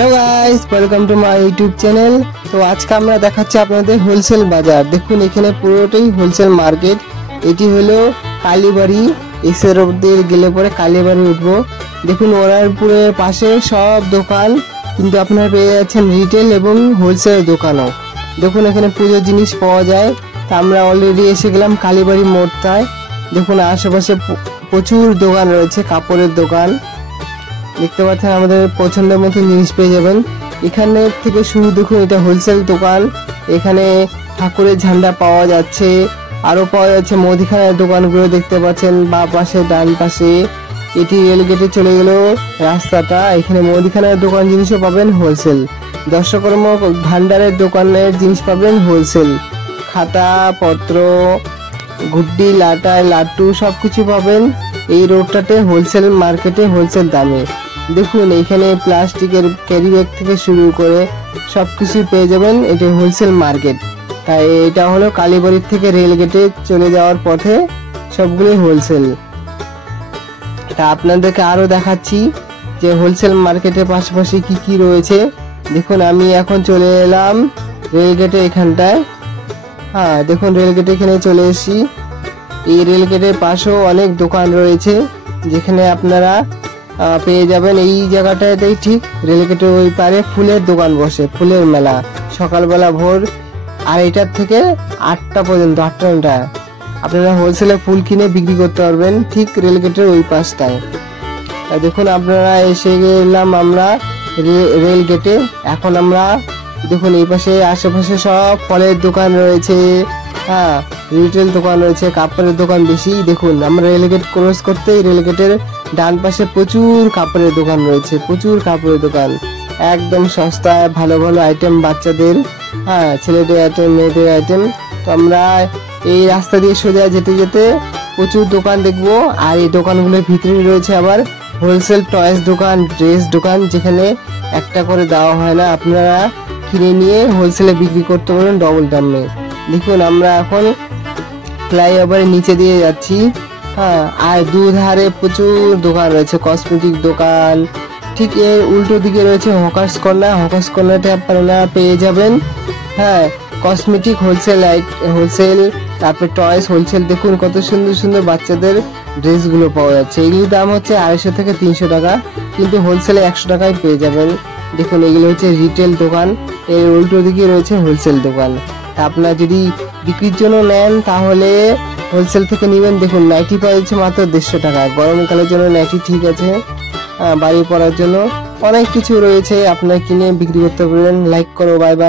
Hello guys, welcome to my YouTube channel. तो आज का আমরা দেখাচ্ছি আপনাদের হোলসেল বাজার। দেখুন এখানে পুরোটাই হোলসেল মার্কেট। এটি হলো কালীবাড়ি। এসে রোডে গেলে পরে কালীবাড়ি উঠবো। দেখুন ওরারপুরের পাশে সব দোকান, কিন্তু আপনারা পেয়ে যাচ্ছেন রিটেল এবং হোলসেল দোকানও। দেখুন এখানে পুজোর জিনিস পাওয়া যায়। তা আমরা অলরেডি এসে গেলাম কালীবাড়ি মোড়টায়। দেখুন আশেপাশে প্রচুর দোকান রয়েছে, কাপড়ের দোকান। দেখতে পাচ্ছেন আমাদের পছন্দের মতো জিনিস পেয়ে যাবেন এখানে থেকে শুরু। দেখুন এটা হোলসেল দোকান। এখানে ঠাকুরের ঝান্ডা পাওয়া যাচ্ছে, আরো পাওয়া যাচ্ছে মুদিখানার দোকানগুলো দেখতে পাচ্ছেন বা পাশে ডান পাশে। এটি রেলগেটে চলে গেল রাস্তাটা। এখানে মুদিখানার দোকান জিনিসও পাবেন হোলসেল। দর্শকর্ম ভান্ডারের দোকানের জিনিস পাবেন হোলসেল। খাতা পত্র, গুড্ডি, লাটাই, লাট্টু সবকিছু পাবেন এই রোডটাতে হোলসেল মার্কেটে হোলসেল দামে। দেখুন এখানে প্লাস্টিকের ক্যারি ব্যাগ থেকে শুরু করে সবকিছু পেয়ে যাবেন। এটা হোলসেল মার্কেট। তাই এটা হলো কালীবাড়ির থেকে রেলগেটে চলে যাওয়ার পথে সবগুলো হোলসেল। তা আপনাদেরকে আরো দেখাচ্ছি যে হোলসেল মার্কেটের পাশাপাশি কি কি রয়েছে। দেখুন আমি এখন চলে এলাম রেলগেটে এখানটায়। হ্যাঁ দেখুন রেলগেটে এখানে চলে এসেছি। এই রেলগেটের পাশেও অনেক দোকান রয়েছে যেখানে আপনারা পেয়ে যাবেন। এই জায়গাটাতেই ঠিক রেলগেটের ওই পারে ফুলের দোকান বসে, ফুলের মেলা সকালবেলা ভোর 8টা থেকে 8টা পর্যন্ত, 8টা আপনারা হোলসেলে ফুল কিনে বিক্রি করতে পারবেন ঠিক রেলগেটের ওই পাশটায়। দেখুন আপনারা এসে গেলাম আমরা রেলগেটে। এখন আমরা দেখুন এই পাশে আশেপাশে সব ফলের দোকান রয়েছে, হ্যাঁ রিটেল দোকান রয়েছে, কাপড়ের দোকান বেশি। দেখুন আমরা রেলগেট ক্রস করতেই রেলগেটের ডান পাশে প্রচুর কাপড়ের দোকান রয়েছে, প্রচুর কাপড়ের দোকান একদম সস্তায় ভালো ভালো আইটেম বাচ্চাদের, হ্যাঁ ছেলেদের আইটেম, মেয়েদের আইটেম। তো আমরা এই রাস্তা দিয়ে সোজা যেতে যেতে প্রচুর দোকান দেখবো। আর এই দোকানগুলোর ভিতরে রয়েছে আবার হোলসেল টয়েস দোকান, ড্রেস দোকান, যেখানে একটা করে দেওয়া হয় না, আপনারা কিনে নিয়ে হোলসেলে বিক্রি করতে পারেন ডবল দামে। দেখুন আমরা এখন ফ্লাইওভারের নিচে দিয়ে যাচ্ছি। হ্যাঁ আর দুধারে প্রচুর দোকান রয়েছে, কসমেটিক দোকান। ঠিক এর উল্টো দিকে রয়েছে হকার্স কর্নার। হকার্স কর্নারটা আপনারা পেয়ে যাবেন হ্যাঁ কসমেটিক হোলসেল, তারপর টয়েস হোলসেল। দেখুন কত সুন্দর সুন্দর বাচ্চাদের ড্রেসগুলো পাওয়া যাচ্ছে। এগুলোর দাম হচ্ছে 250 থেকে 300 টাকা, কিন্তু হোলসেলে 100 টাকায় পেয়ে যাবেন। দেখুন এগুলো হচ্ছে রিটেল দোকান, এর উল্টো দিকে রয়েছে হোলসেল দোকান। আপনারা যদি বিক্রির জন্য নেন তাহলে হোলসেল থেকে নেবেন। দেখুন নাইটি পাওয়া যাচ্ছে মাত্র 150 টাকা। গরমকালের জন্য নাইটি ঠিক আছে, বাড়ি পরার জন্য অনেক কিছু রয়েছে, আপনারা কিনে বিক্রি করতে পারেন। লাইক করো, বাই বাই।